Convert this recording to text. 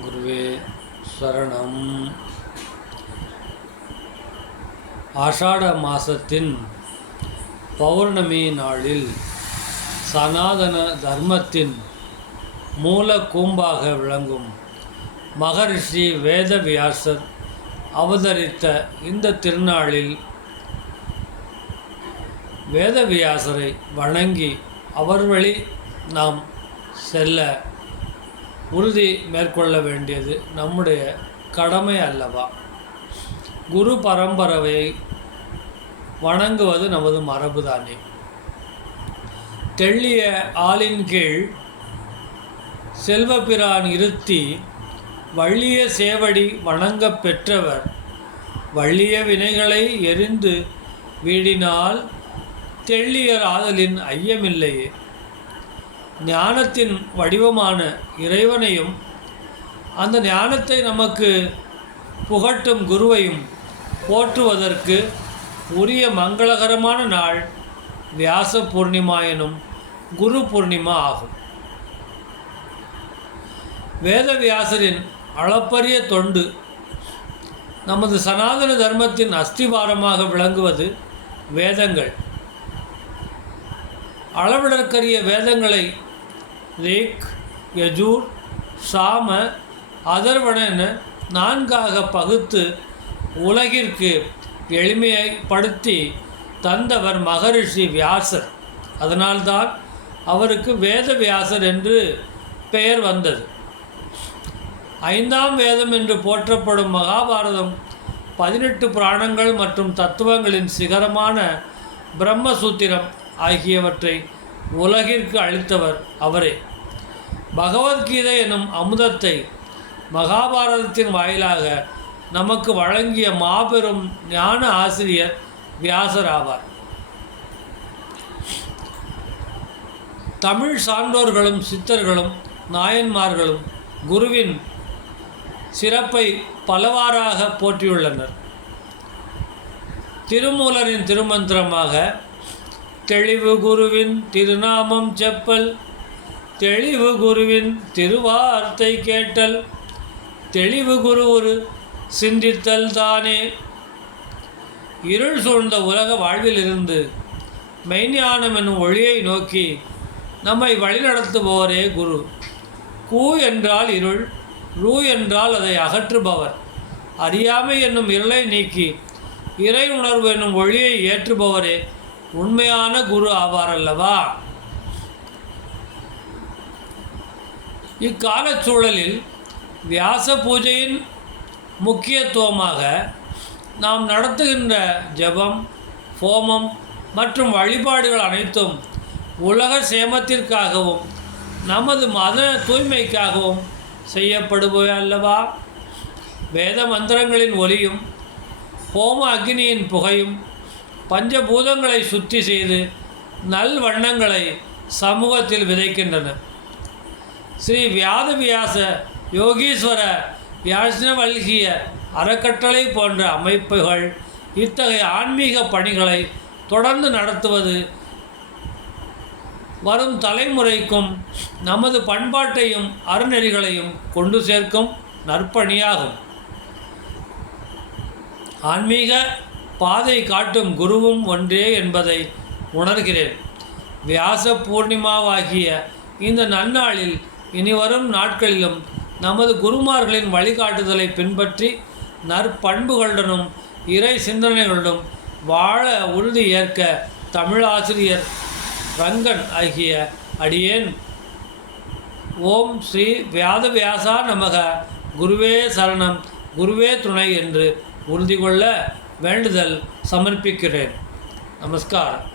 குருவே சரணம். ஆஷாட மாசத்தின் பௌர்ணமி நாளில் சனாதன தர்மத்தின் மூல கூம்பாக விளங்கும் மகரிஷி வேதவியாசர் அவதரித்த இந்த திருநாளில் வேதவியாசரை வணங்கி அவர் வழி நாம் செல்ல உறுதி மேற்கொள்ள வேண்டியது நம்முடைய கடமை அல்லவா? குரு பரம்பரையை வணங்குவது நமது மரபுதானே. தெள்ளிய ஆளின் கீழ் செல்வபிரான் இருத்தி வள்ளிய சேவடி வணங்கப் பெற்றவர் வள்ளிய வினைகளை எரிந்து வீடினால் தெள்ளியர் ஆதலின் ஐயமில்லையே. ஞானத்தின் வடிவமான இறைவனையும் அந்த ஞானத்தை நமக்கு புகட்டும் குருவையும் போற்றுவதற்கு உரிய மங்களகரமான நாள் வியாச பூர்ணிமா எனும் குரு பூர்ணிமா ஆகும். வேதவியாசரின் அளப்பரிய தொண்டு நமது சனாதன தர்மத்தின் அஸ்திவாரமாக விளங்குவது வேதங்கள். அளவிடற்கரிய வேதங்களை ரிக், யஜூர், சாம, அதர்வண என 4ஆக பகுத்து உலகிற்கு எளிமைப்படுத்தி தந்தவர் மகரிஷி வியாசர். அதனால்தான் அவருக்கு வேதவியாசர் என்று பெயர் வந்தது. 5ஆம் வேதம் என்று போற்றப்படும் மகாபாரதம் 18 புராணங்கள் மற்றும் தத்துவங்களின் சிகரமான பிரம்மசூத்திரம் ஆகியவற்றை உலகிற்கு அளித்தவர் அவரே. பகவத்கீதை எனும் அமுதத்தை மகாபாரதத்தின் வாயிலாக நமக்கு வழங்கிய மாபெரும் ஞான ஆசிரியர் வியாசர் ஆவார். தமிழ் சான்றோர்களும் சித்தர்களும் நாயன்மார்களும் குருவின் சிறப்பை பலவாறாக போற்றியுள்ளனர். திருமூலரின் திருமந்திரமாக தெளிவு குருவின் திருநாமம் செப்பல், தெளிவு குருவின் திருவார்த்தை கேட்டல், தெளிவு குரு ஒரு சிந்தித்தல் தானே. இருள் சூழ்ந்த உலக வாழ்விலிருந்து மெய்ஞானம் என்னும் ஒளியை நோக்கி நம்மை வழிநடத்துபவரே குரு. கு என்றால் இருள், ரு என்றால் அதை அகற்றுபவர். அறியாமை என்னும் இருளை நீக்கி இறை உணர்வு என்னும் ஒளியை ஏற்றுபவரே உண்மையான குரு ஆவார் அல்லவா? இக்கால சூழலில் வியாச பூஜையின் முக்கியத்துவமாக நாம் நடத்துகின்ற ஜபம், ஹோமம் மற்றும் வழிபாடுகள் அனைத்தும் உலக சேமத்திற்காகவும் நமது மத தூய்மைக்காகவும் செய்யப்படுபவை அல்லவா? வேத மந்திரங்களின் ஒலியும் ஹோம அக்னியின் புகையும் பஞ்சபூதங்களை சுத்தி செய்து நல் வண்ணங்களை சமூகத்தில் விதைக்கின்றன. ஸ்ரீ வியாதவியாச யோகீஸ்வர யாஜ்ஞவல்கிய அறக்கட்டளை போன்ற அமைப்புகள் இத்தகைய ஆன்மீக பணிகளை தொடர்ந்து நடத்துவது வரும் தலைமுறைக்கும் நமது பண்பாட்டையும் அறநெறிகளையும் கொண்டு சேர்க்கும் நற்பணியாகும். ஆன்மீக பாதை காட்டும் குருவும் ஒன்றே என்பதை உணர்கிறேன். வியாச பூர்ணிமாவாகிய இந்த நன்னாளில் இனிவரும் நாட்களிலும் நமது குருமார்களின் வழிகாட்டுதலை பின்பற்றி நற்பண்புகளுடனும் இறை சிந்தனைகளுடன் வாழ உறுதி ஏற்க தமிழாசிரியர் ரங்கன் ஆகிய அடியேன் ஓம் ஸ்ரீ வேதவியாசா நமக, குருவே சரணம், குருவே துணை என்று உறுதி கொள்ள வேண்டுதல் சமர்ப்பிக்கிறேன். நமஸ்காரம்.